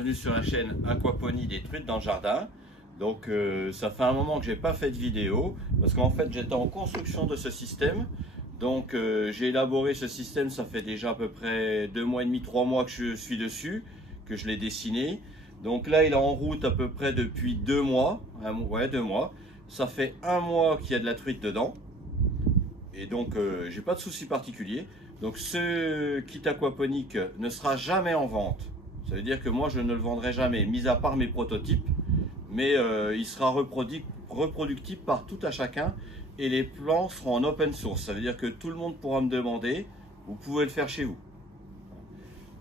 bienvenue sur la chaîne Aquaponie des truites dans le jardin. Donc ça fait un moment que j'ai pas fait de vidéo parce qu'en fait j'étais en construction de ce système. Donc j'ai élaboré ce système, ça fait déjà à peu près 2 mois et demi, 3 mois que je suis dessus, que je l'ai dessiné. Donc là il est en route à peu près depuis 2 mois, ouais 2 mois. Ça fait 1 mois qu'il y a de la truite dedans. Et donc j'ai pas de souci particulier. Donc ce kit aquaponique ne sera jamais en vente. Ça veut dire que moi je ne le vendrai jamais, mis à part mes prototypes. Mais il sera reproductible par tout à chacun. Et les plans seront en open source. Ça veut dire que tout le monde pourra me demander. Vous pouvez le faire chez vous.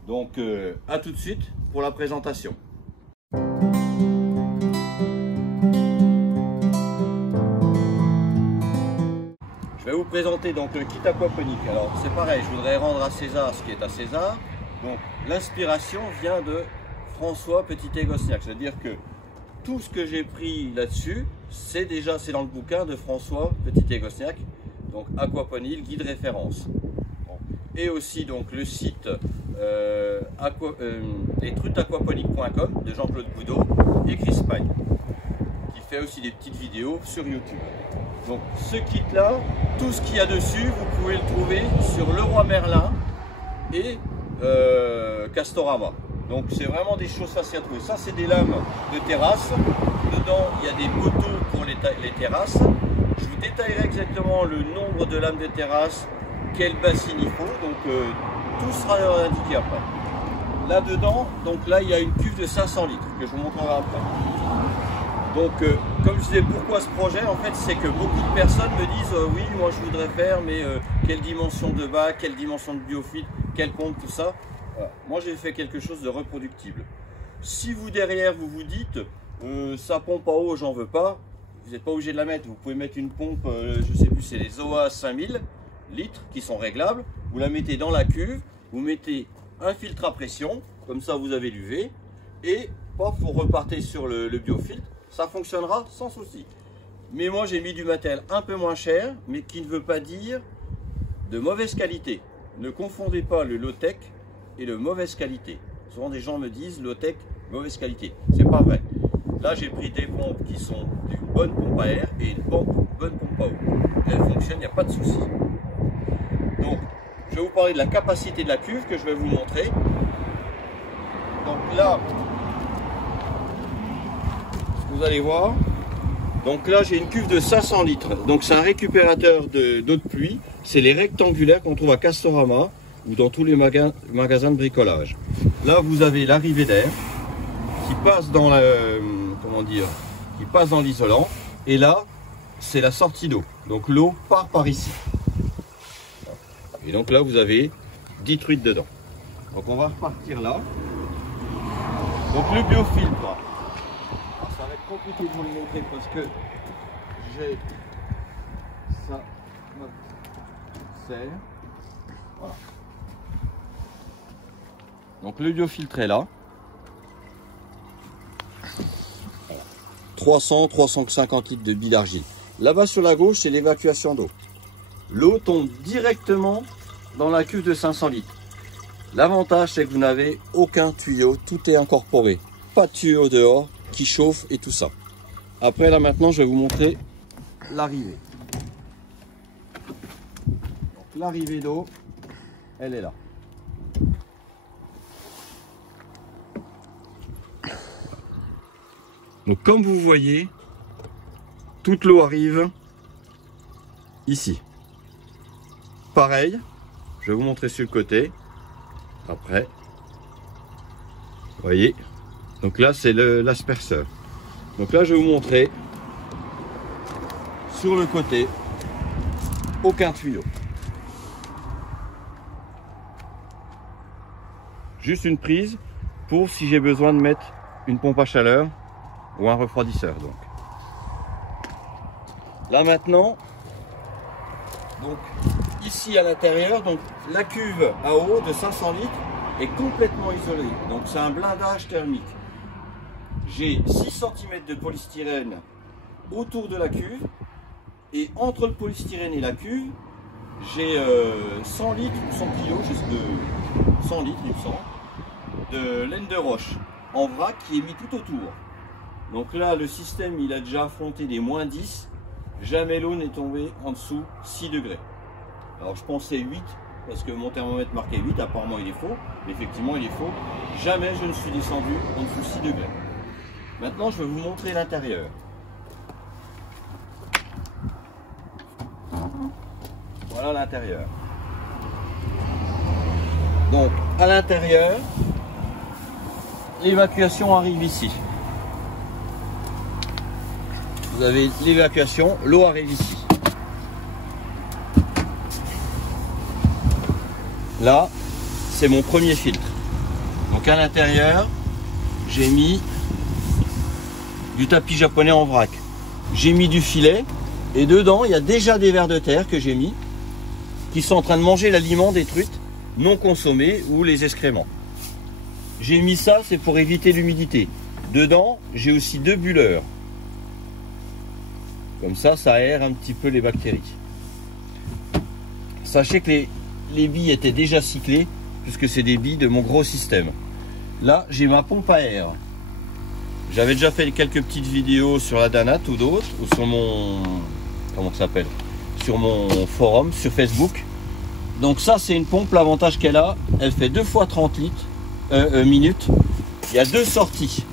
Donc à tout de suite pour la présentation. Je vais vous présenter donc le kit aquaponique. Alors c'est pareil, je voudrais rendre à César ce qui est à César. Donc l'inspiration vient de François Petit-Gosniak. C'est-à-dire que tout ce que j'ai pris là-dessus, c'est dans le bouquin de François Petit-Gosniak. Donc Aquaponie, le guide référence. Et aussi donc le site lestruitesaquaponiques.com de Jean-Claude Boudot et Chris Pine, qui fait aussi des petites vidéos sur YouTube. Donc ce kit là, tout ce qu'il y a dessus, vous pouvez le trouver sur Leroy Merlin et Castorama. Donc c'est vraiment des choses faciles à trouver. Ça c'est des lames de terrasse. Dedans il y a des poteaux pour les terrasses. Je vous détaillerai exactement le nombre de lames de terrasse, quelle bassine il faut. Donc tout sera indiqué après. Là dedans, donc là il y a une cuve de 500 litres que je vous montrerai après. Donc comme je disais, pourquoi ce projet, en fait c'est que beaucoup de personnes me disent oui moi je voudrais faire, mais quelle dimension de bac, quelle dimension de biofiltre, quelle pompe, tout ça. Voilà. Moi j'ai fait quelque chose de reproductible. Si vous derrière vous vous dites ça pompe en haut, j'en veux pas, vous n'êtes pas obligé de la mettre. Vous pouvez mettre une pompe, je sais plus, c'est les OA 5000 litres qui sont réglables. Vous la mettez dans la cuve, vous mettez un filtre à pression, comme ça vous avez l'UV, et paf, vous repartez sur le biofiltre. Ça fonctionnera sans souci. Mais moi j'ai mis du matériel un peu moins cher, mais qui ne veut pas dire de mauvaise qualité. Ne confondez pas le low-tech et le mauvaise qualité. Souvent des gens me disent low-tech, mauvaise qualité. C'est pas vrai. Là j'ai pris des pompes qui sont une bonne pompe à air et une bonne pompe à eau. Elles fonctionnent, il n'y a pas de souci. Donc je vais vous parler de la capacité de la cuve que je vais vous montrer. Donc là, vous allez voir, donc là j'ai une cuve de 500 litres, donc c'est un récupérateur d'eau de pluie, c'est les rectangulaires qu'on trouve à Castorama ou dans tous les magasins de bricolage. Là vous avez l'arrivée d'air qui passe dans qui passe dans l'isolant, et là c'est la sortie d'eau, donc l'eau part par ici. Et donc là vous avez 10 truites dedans. Donc on va repartir là. Donc le biofiltre. Ça va être compliqué de vous le montrer parce que j'ai ça, c'est voilà. Donc le biofiltre est là. 300-350 litres de billes d'argile. Là-bas sur la gauche, c'est l'évacuation d'eau. L'eau tombe directement dans la cuve de 500 litres. L'avantage, c'est que vous n'avez aucun tuyau, tout est incorporé. Pas de tuyau dehors qui chauffe et tout ça. Après là maintenant je vais vous montrer l'arrivée. L'arrivée d'eau, elle est là. Donc comme vous voyez, toute l'eau arrive ici. Pareil, je vais vous montrer sur le côté. Après, vous voyez. Donc là, c'est l'asperceur. Donc là, je vais vous montrer sur le côté, aucun tuyau. Juste une prise pour si j'ai besoin de mettre une pompe à chaleur ou un refroidisseur. Donc là maintenant, donc ici à l'intérieur, donc la cuve à eau de 500 litres est complètement isolée. Donc c'est un blindage thermique. J'ai 6 cm de polystyrène autour de la cuve, et entre le polystyrène et la cuve, j'ai 100 litres ou 100 kg, juste de 100 litres il me semble, de laine de roche. en vrac qui est mis tout autour. Donc là, le système, il a déjà affronté des moins 10. Jamais l'eau n'est tombée en dessous 6 degrés. Alors je pensais 8, parce que mon thermomètre marquait 8, apparemment il est faux. Effectivement, il est faux. Jamais je ne suis descendu en dessous 6 degrés. Maintenant, je vais vous montrer l'intérieur. Voilà l'intérieur. Donc, à l'intérieur, l'évacuation arrive ici. Vous avez l'évacuation, l'eau arrive ici. Là, c'est mon premier filtre. Donc à l'intérieur, j'ai mis du tapis japonais en vrac. J'ai mis du filet et dedans, il y a déjà des vers de terre que j'ai mis qui sont en train de manger l'aliment des truites non consommées ou les excréments. J'ai mis ça, c'est pour éviter l'humidité. Dedans, j'ai aussi 2 bulleurs. Comme ça, ça aère un petit peu les bactéries. Sachez que les billes étaient déjà cyclées, puisque c'est des billes de mon gros système. Là, j'ai ma pompe à air. J'avais déjà fait quelques petites vidéos sur la Danat ou d'autres, ou sur mon... comment ça s'appelle ? Sur mon forum, sur Facebook. Donc ça, c'est une pompe, l'avantage qu'elle a, elle fait 2 fois 30 minutes. Il y a 2 sorties.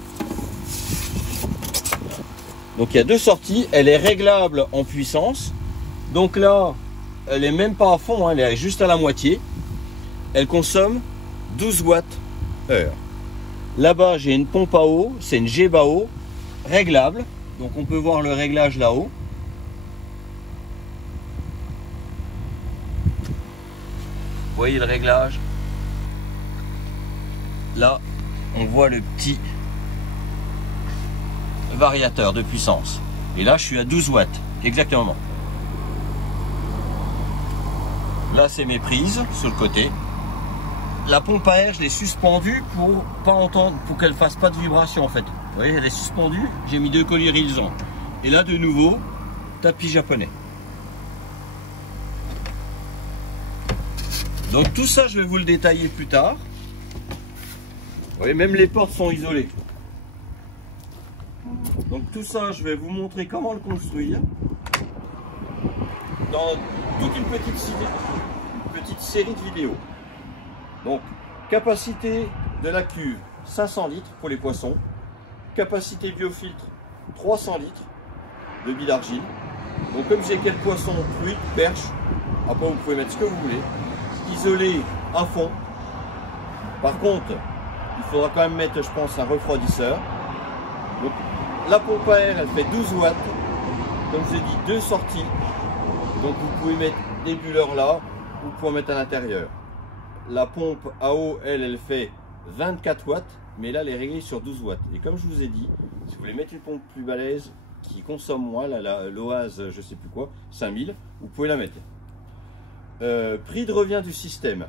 Donc il y a 2 sorties, elle est réglable en puissance. Donc là, elle est même pas à fond, hein, elle est juste à la moitié. Elle consomme 12 watts heure. Là-bas, j'ai une pompe à eau, c'est une Gebao réglable. Donc on peut voir le réglage là-haut. Vous voyez le réglage? Là, on voit le petit variateur de puissance. Et là, je suis à 12 watts, exactement. Là, c'est mes prises sur le côté. La pompe à air, je l'ai suspendue pour pas entendre, pour qu'elle fasse pas de vibration en fait. Vous voyez, elle est suspendue. J'ai mis 2 colliers irisants. Et là, de nouveau, tapis japonais. Donc tout ça, je vais vous le détailler plus tard. Vous voyez, même les portes sont isolées. Donc tout ça, je vais vous montrer comment le construire dans toute une petite série de vidéos. Donc, capacité de la cuve, 500 litres pour les poissons. Capacité biofiltre, 300 litres de billes d'argile. Donc comme j'ai quelques poissons, truites, perches, après vous pouvez mettre ce que vous voulez. Isolé à fond. Par contre, il faudra quand même mettre, je pense, un refroidisseur. Donc, la pompe à air, elle fait 12 watts. Comme je dis, 2 sorties. Donc vous pouvez mettre des bulleurs là, vous pouvez mettre à l'intérieur. La pompe à eau, elle fait 24 watts, mais là elle est réglée sur 12 watts. Et comme je vous ai dit, si vous voulez mettre une pompe plus balèze, qui consomme moins, l'OAS, je sais plus quoi, 5000, vous pouvez la mettre. Prix de revient du système,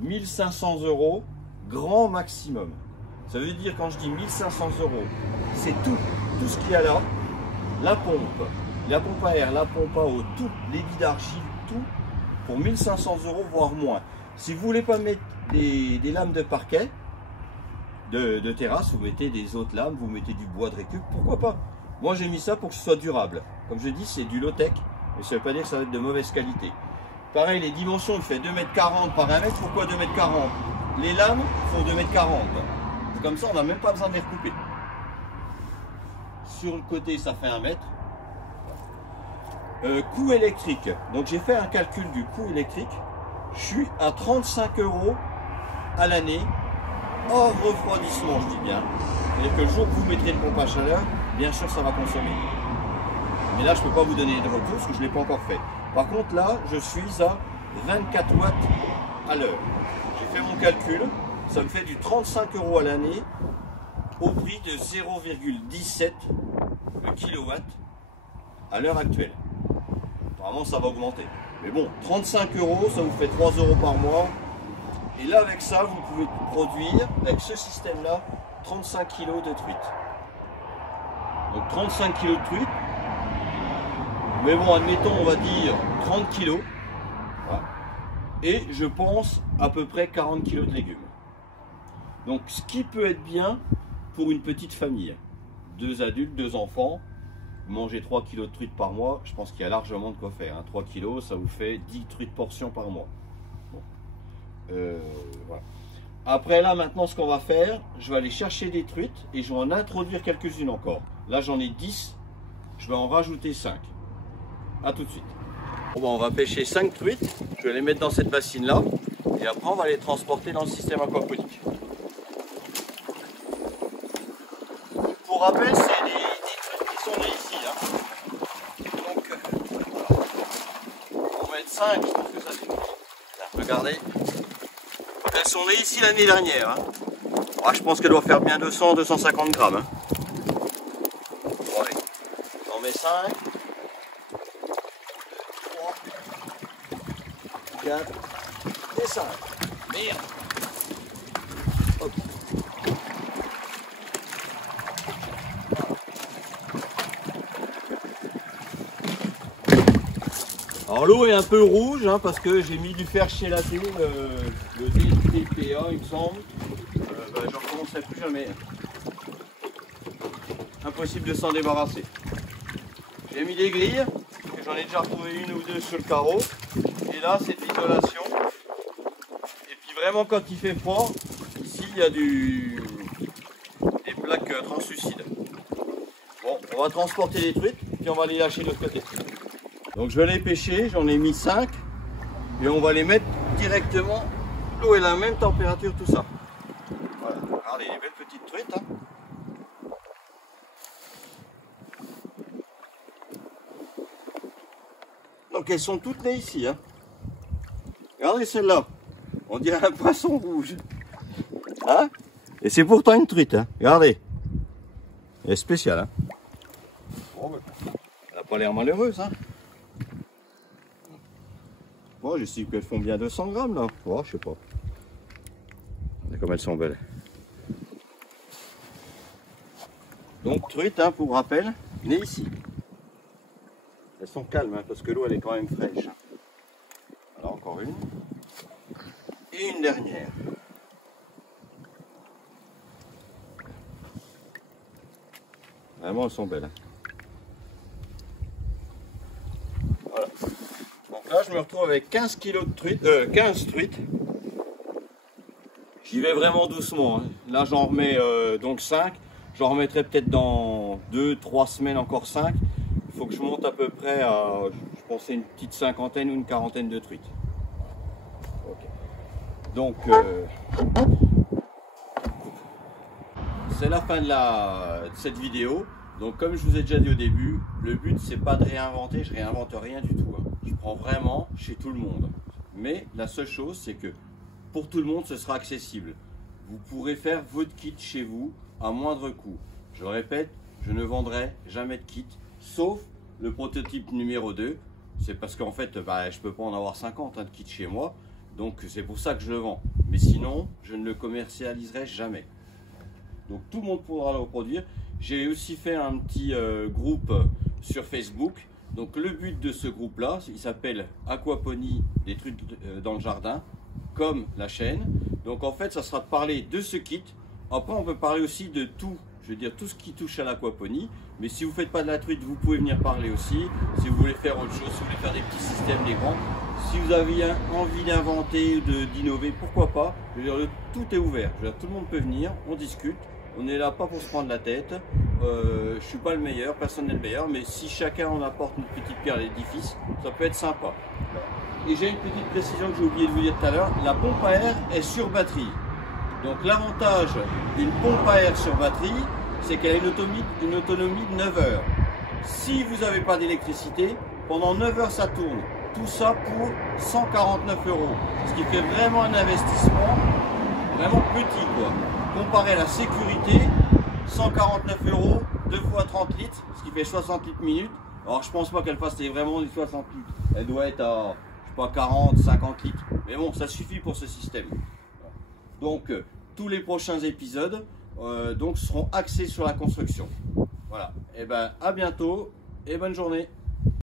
1500 €, grand maximum. Ça veut dire, quand je dis 1500 €, c'est tout ce qu'il y a là, la pompe à air, la pompe à eau, tout, les billes d'argile, tout, pour 1500 €, voire moins. Si vous voulez pas mettre des lames de parquet, de terrasse, vous mettez des autres lames, vous mettez du bois de récup, pourquoi pas. Moi j'ai mis ça pour que ce soit durable. Comme je dis, c'est du low-tech, mais ça ne veut pas dire que ça va être de mauvaise qualité. Pareil, les dimensions, il fait 2,40 m par 1 m. Pourquoi 2,40 m? Les lames font 2,40 m. Comme ça, on n'a même pas besoin de les recouper. Sur le côté, ça fait 1 m. Coût électrique. Donc j'ai fait un calcul du coût électrique. Je suis à 35 € à l'année, hors refroidissement, je dis bien. C'est-à-dire que le jour que vous mettrez une pompe à chaleur, bien sûr ça va consommer. Mais là je ne peux pas vous donner de retour parce que je ne l'ai pas encore fait. Par contre là, je suis à 24 watts à l'heure. J'ai fait mon calcul, ça me fait du 35 € à l'année au prix de 0,17 kW à l'heure actuelle. Apparemment ça va augmenter. Mais bon, 35 €, ça vous fait 3 € par mois. Et là, avec ça, vous pouvez produire, avec ce système-là, 35 kg de truite. Donc 35 kg de truite. Mais bon, admettons, on va dire 30 kg. Voilà. Et je pense à peu près 40 kg de légumes. Donc ce qui peut être bien, pour une petite famille. 2 adultes, 2 enfants, manger 3 kg de truite par mois, je pense qu'il y a largement de quoi faire. Hein. 3 kg, ça vous fait 10 truites portions par mois. Bon. Voilà. Après là, maintenant, ce qu'on va faire, je vais aller chercher des truites et je vais en introduire quelques-unes encore. Là, j'en ai 10, je vais en rajouter 5. A tout de suite. Bon, on va pêcher 5 truites, je vais les mettre dans cette bassine-là et après, on va les transporter dans le système aquaponique. Pour rappel, c'est des truites qui sont nées ici. Hein. Donc, on va mettre 5, je pense que ça suffit. Regardez. Elles sont nées ici l'année dernière. Hein. Ah, je pense qu'elles doivent faire bien 200-250 grammes. Hein. Bon, allez. J'en mets 5. 3, 4 et 5. Merde. Hop. Alors l'eau est un peu rouge hein, parce que j'ai mis du fer chélaté, le DTPA il me semble. Je ne recommencerai plus jamais. Impossible de s'en débarrasser. J'ai mis des grilles, j'en ai déjà retrouvé 1 ou 2 sur le carreau. Et là c'est de l'isolation. Et puis vraiment quand il fait froid, ici il y a des plaques translucides. Bon, on va transporter les truites, puis on va les lâcher de l'autre côté. Donc je vais les pêcher, j'en ai mis 5 et on va les mettre directement. L'eau est à la même température, tout ça. Voilà, regardez les belles petites truites. Hein. Donc elles sont toutes nées ici. Hein. Regardez celle-là, on dirait un poisson rouge. Hein? Et c'est pourtant une truite, hein. Regardez. Elle est spéciale. Hein. Bon, ben, elle n'a pas l'air malheureuse. Hein. Bon, je sais qu'elles font bien 200 grammes là. Oh, je sais pas. Regardez comme elles sont belles. Donc truite, hein, pour rappel, nées ici. Elles sont calmes hein, parce que l'eau elle est quand même fraîche. Voilà, encore une. Et une dernière. Vraiment elles sont belles. Hein. Voilà. Donc là je me retrouve avec 15 kg de truite, 15 truites. J'y vais vraiment doucement. Hein. Là j'en remets donc 5. J'en remettrai peut-être dans 2-3 semaines encore 5. Il faut que je monte à peu près à, je pensais une petite 50aine ou une 40aine de truites. Okay. Donc c'est la fin de cette vidéo. Donc comme je vous ai déjà dit au début, le but c'est pas de réinventer, je réinvente rien du tout. Hein. Je prends vraiment chez tout le monde. Mais la seule chose c'est que pour tout le monde ce sera accessible. Vous pourrez faire votre kit chez vous à moindre coût. Je le répète, je ne vendrai jamais de kit, sauf le prototype numéro 2. C'est parce qu'en fait, je ne peux pas en avoir 50 hein, de kits chez moi. Donc c'est pour ça que je le vends. Mais sinon, je ne le commercialiserai jamais. Donc tout le monde pourra le reproduire. J'ai aussi fait un petit groupe sur Facebook. Donc le but de ce groupe-là, il s'appelle Aquaponie, des trucs dans le jardin, comme la chaîne. Donc en fait, ça sera de parler de ce kit. Après, on peut parler aussi de tout, je veux dire tout ce qui touche à l'aquaponie. Mais si vous ne faites pas de la truite, vous pouvez venir parler aussi. Si vous voulez faire autre chose, si vous voulez faire des petits systèmes, des grands. Si vous avez envie d'inventer, d'innover, pourquoi pas. Je veux dire, tout est ouvert. Je veux dire, tout le monde peut venir, on discute. On n'est là pas pour se prendre la tête. Je ne suis pas le meilleur, personne n'est le meilleur. Mais si chacun en apporte une petite pierre à l'édifice, ça peut être sympa. Et j'ai une petite précision que j'ai oublié de vous dire tout à l'heure. La pompe à air est sur batterie. Donc l'avantage d'une pompe à air sur batterie, c'est qu'elle a une autonomie de 9 heures. Si vous n'avez pas d'électricité, pendant 9 heures ça tourne. Tout ça pour 149 €. Ce qui fait vraiment un investissement vraiment petit quoi. Comparé à la sécurité, 149 €, 2 fois 30 litres, ce qui fait 60 litres minutes. Alors je pense pas qu'elle fasse vraiment du 60 litres. Elle doit être à, je sais pas, 40, 50 litres. Mais bon, ça suffit pour ce système. Donc tous les prochains épisodes donc seront axés sur la construction. Voilà. Et ben à bientôt et bonne journée.